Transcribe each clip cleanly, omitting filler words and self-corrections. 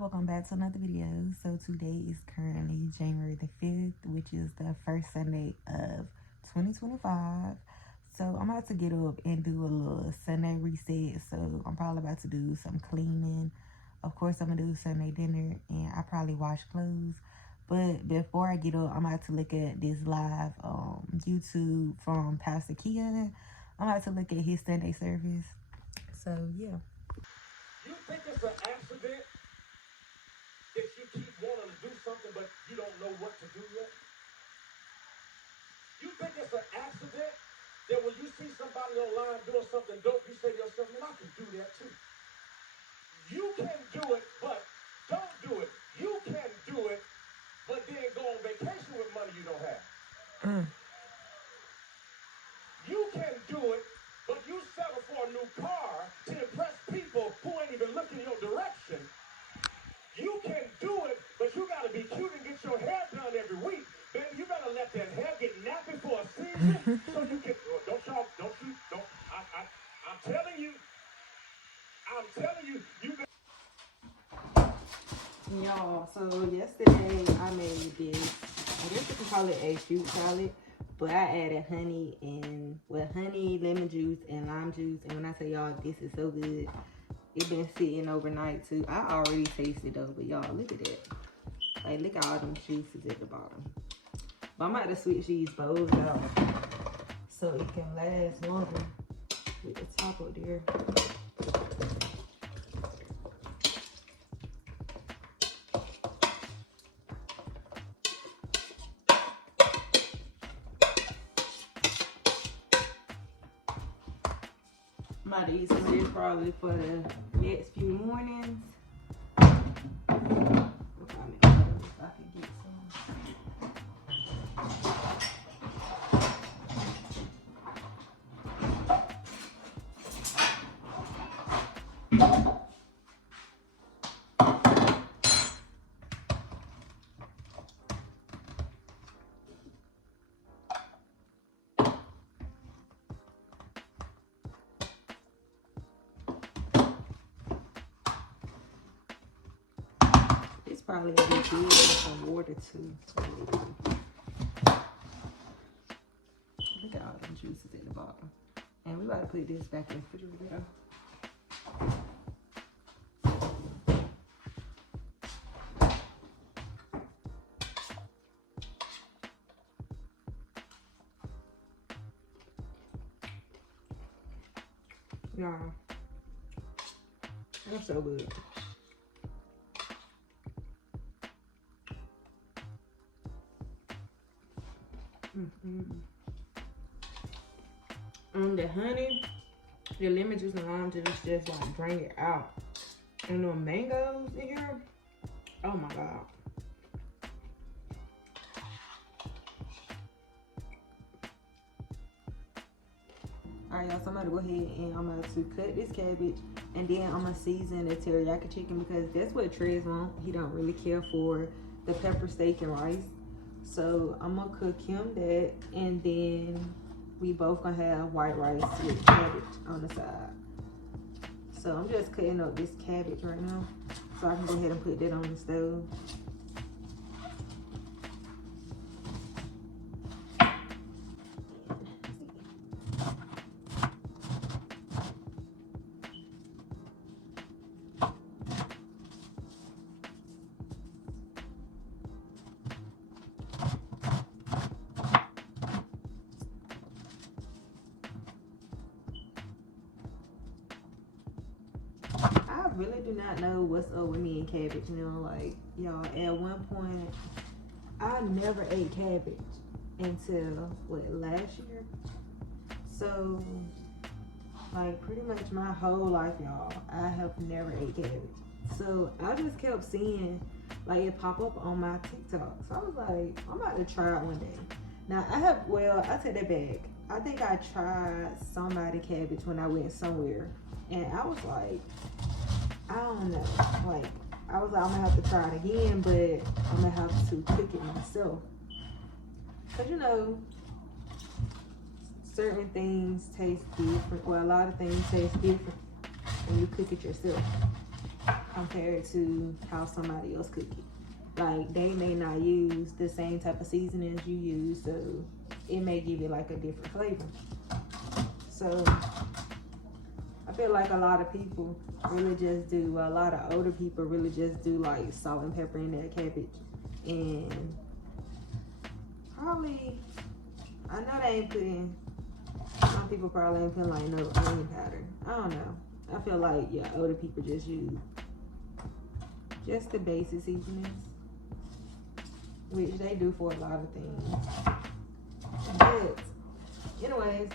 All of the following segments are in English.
welcome back to another video. So today is currently January the 5th, which is the first Sunday of 2025. So I'm about to get up and do a little Sunday reset. So I'm probably about to do some cleaning. Of course, I'm gonna do Sunday dinner and I probably wash clothes. But before I get up, I'm about to look at this live YouTube from Pastor Keon. I'm about to look at his Sunday service. So yeah. You think it's an accident that you keep wanting to do something but you don't know what to do yet? You think it's an accident that when you see somebody online doing something dope, you say to yourself, man, I can do that too. You can do it, but don't do it. You can do it, but then go on vacation with money you don't have. You can do it, but you settle for a new car to impress people who ain't even looking your direction. You can do it, but you got to be cute and get your hair done every week. Baby, you better let that hair get nappy for a season so you can, I'm telling you, you better. Y'all, so yesterday I made this, I guess you can call it a fruit salad, but I added honey, lemon juice, and lime juice. And when I tell y'all, this is so good. It's been sitting overnight too. I already tasted though, but y'all, look at that. Like, look at all them juices at the bottom. But I'm about to switch these bowls out so it can last longer with the top up there. I'm about to eat some of this probably for the next few mornings. If I can get It's probably gonna be good with some water too. Look at all them juices at the bottom. And we about to put this back in the refrigerator. Yeah, that's so good. The honey, the lemon juice and lime juice just like bring it out. And the mangoes in here, oh my god. Alright y'all, so I'm gonna go ahead and I'm going to cut this cabbage and then I'm gonna season the teriyaki chicken because that's what Trez wants. He don't really care for the pepper steak and rice. So I'm gonna cook him that, and then we both gonna have white rice with cabbage on the side. So I'm just cutting up this cabbage right now so I can go ahead and put that on the stove. I really do not know what's up with me and cabbage, you know, like, y'all, at one point, I never ate cabbage until, what, last year? So, like, pretty much my whole life, y'all, I have never ate cabbage. So, I just kept seeing, like, it pop up on my TikTok. So, I was like, I'm about to try it one day. Now, I take that back. I think I tried somebody cabbage when I went somewhere. And I was like, I don't know. Like, I was like, I'm gonna have to try it again, but I'm gonna have to cook it myself. Cause you know, certain things taste different. Well, a lot of things taste different when you cook it yourself. compared to how somebody else cook it. Like, they may not use the same type of seasonings you use, so it may give it like a different flavor. So I feel like a lot of people really just do, a lot of older people really just do like salt and pepper in their cabbage. And probably, I know they ain't putting, some people probably ain't putting like no onion powder. I don't know. I feel like, yeah, older people just use just the basic seasonings, which they do for a lot of things. But anyways,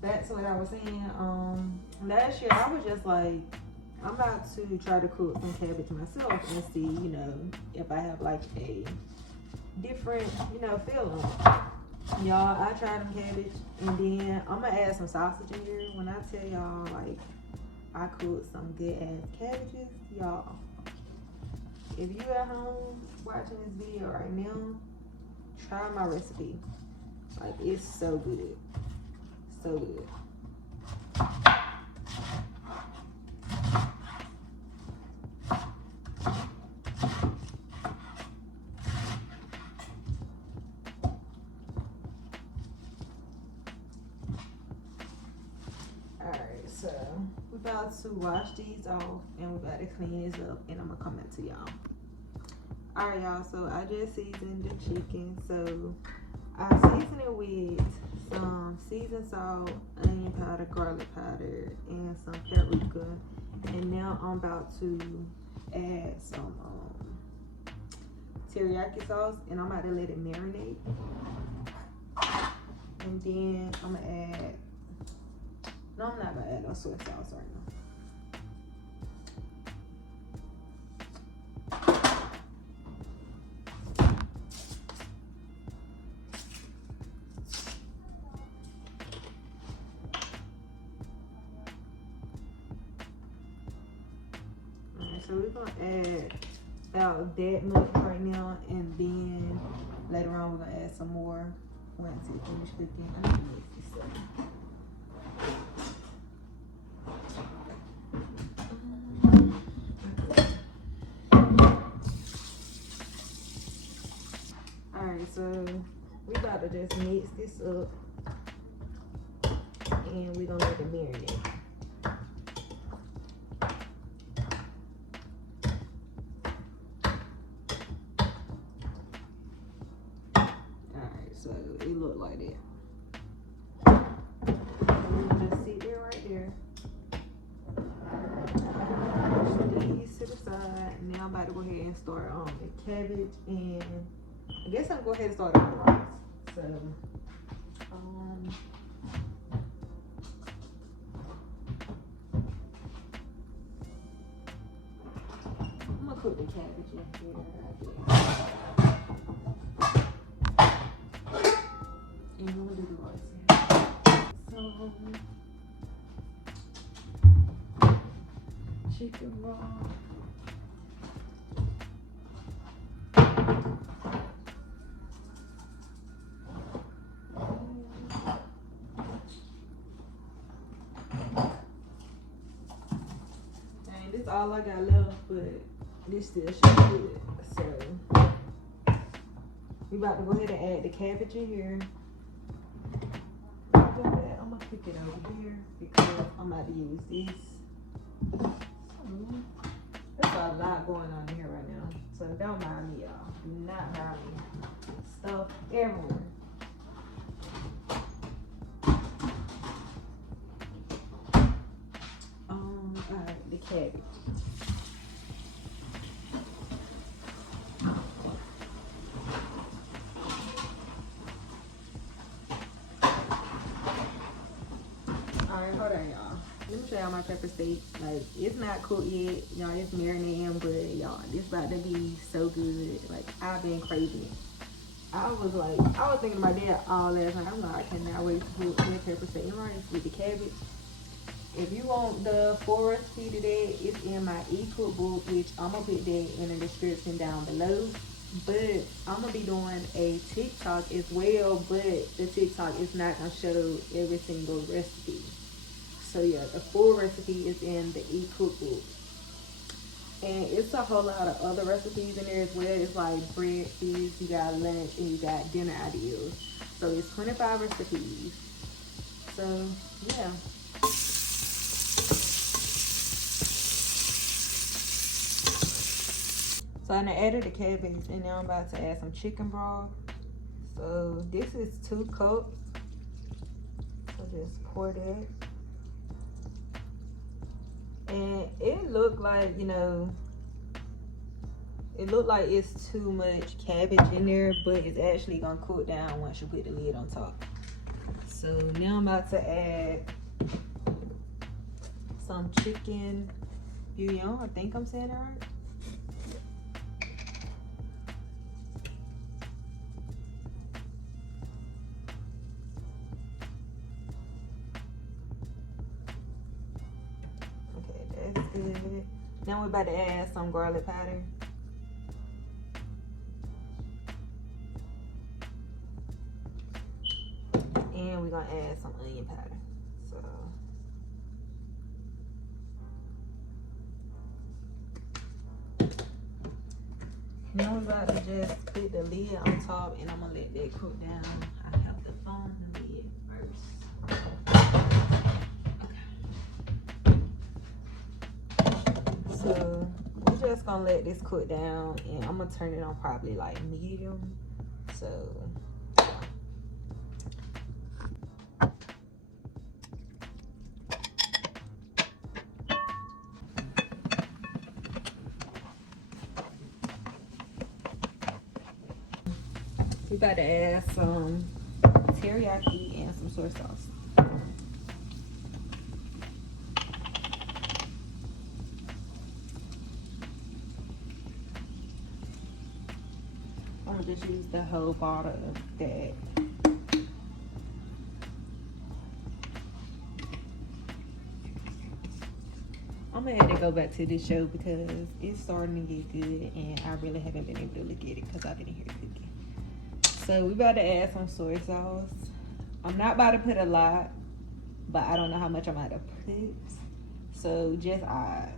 back to what I was saying. Last year I was just like, I'm about to try to cook some cabbage myself and see, you know, if I have like a different, you know, feel on it. Y'all, I tried them cabbage, and then I'm gonna add some sausage in here. When I tell y'all, like, I cooked some good ass cabbages, y'all. If you at home watching this video right now, try my recipe. Like, it's so good. So good. Alright, so we're about to wash these off and we're about to clean this up, and I'm gonna come back to y'all. Alright, y'all, so I just seasoned the chicken. So I seasoned it with some seasoned salt, onion powder, garlic powder, and some paprika. And now I'm about to add some teriyaki sauce, and I'm about to let it marinate. And then I'm gonna add, no, I'm not gonna add no soy sauce right now. So we're gonna add about that much right now, and then later on we're gonna add some more once it finishes cooking. I need to mix this up. Alright, so we about to just mix this up, and we're gonna let it marinate. So it looked like that. We'll just sit there right there. Push these to the side. Now I'm about to go ahead and start on the cabbage, and I guess I'm gonna go ahead and start on the rice. So I'm gonna cook the cabbage in here, I guess. And I'm gonna do the rice. So chicken raw. And this all I got left, but this still should be good. So we about to go ahead and add the cabbage in here. I'm gonna pick it over here because I'm about to use this. There's a lot going on here right now, so don't mind me, y'all. Do not mind me. Stuff everywhere. Alright, the cabbage. Alright, hold on, y'all. Let me show y'all my pepper steak. Like, it's not cooked yet, y'all. It's marinating, but y'all, this about to be so good. Like, I've been craving it. I was thinking about that all last night. I'm like, I cannot wait to cook that pepper steak and rice with the cabbage. If you want the full recipe to that, it's in my e-cookbook, which I'm gonna put that in the description down below. But I'm gonna be doing a TikTok as well, but the TikTok is not gonna show every single recipe. So yeah, the full recipe is in the e-cookbook. And it's a whole lot of other recipes in there as well. It's like breakfast, you got lunch, and you got dinner ideas. So it's 25 recipes. So yeah. So I added the cabbage, and now I'm about to add some chicken broth. So this is 2 cups. So just pour that. And it looked like, you know, it looked like it's too much cabbage in there, but it's actually gonna cool down once you put the lid on top. So now I'm about to add some chicken bouillon. I think I'm saying it right. Good. Now we're about to add some garlic powder. And we're gonna add some onion powder. So now we're about to just put the lid on top, and I'm gonna let that cook down. I have to phone the lid first. So we're just gonna let this cook down, and I'm gonna turn it on probably like medium. So we about to add some teriyaki and some soy sauce. I'm gonna just use the whole bottle of that. I'm gonna have to go back to this show because it's starting to get good, and I really haven't been able to look at it because I've been here cooking. So we about to add some soy sauce. I'm not about to put a lot, but I don't know how much I'm about to put. So just add.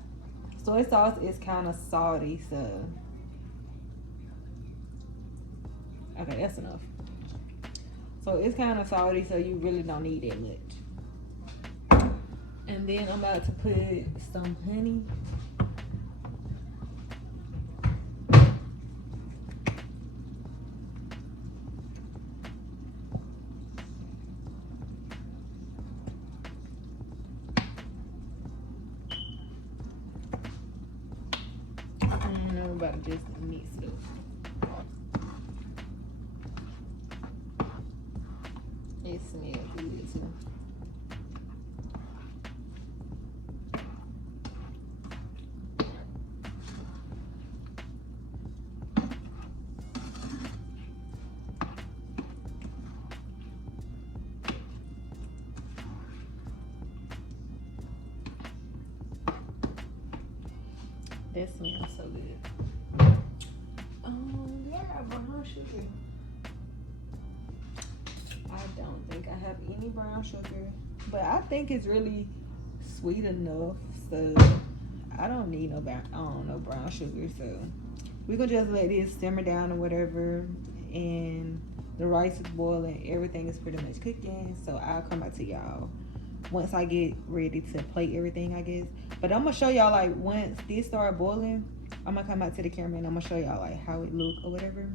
Soy sauce is kind of salty, so okay, that's enough. So it's kind of salty, so you really don't need that much. And then I'm about to put some honey. And I'm about to just mix it up. It smells good too. That smells so good. Yeah, brown sugar. I don't think I have any brown sugar, but I think it's really sweet enough, so I don't need no brown sugar. So we're gonna just let this simmer down or whatever, and the rice is boiling, everything is pretty much cooking. So I'll come back to y'all once I get ready to plate everything, I guess. But I'm gonna show y'all, like, once this start boiling, I'm gonna come back to the camera and I'm gonna show y'all like how it look or whatever.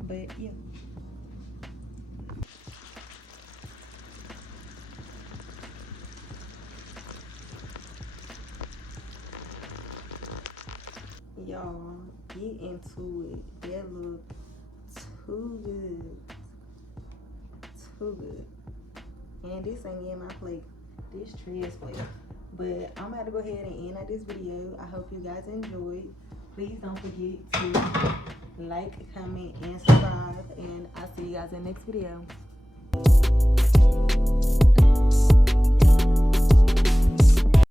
But yeah. Y'all, get into it. That look too good. Too good. And this ain't in my plate. This tray is plate. But I'm about to go ahead and end this video. I hope you guys enjoyed. Please don't forget to like, comment, and subscribe. And I'll see you guys in the next video.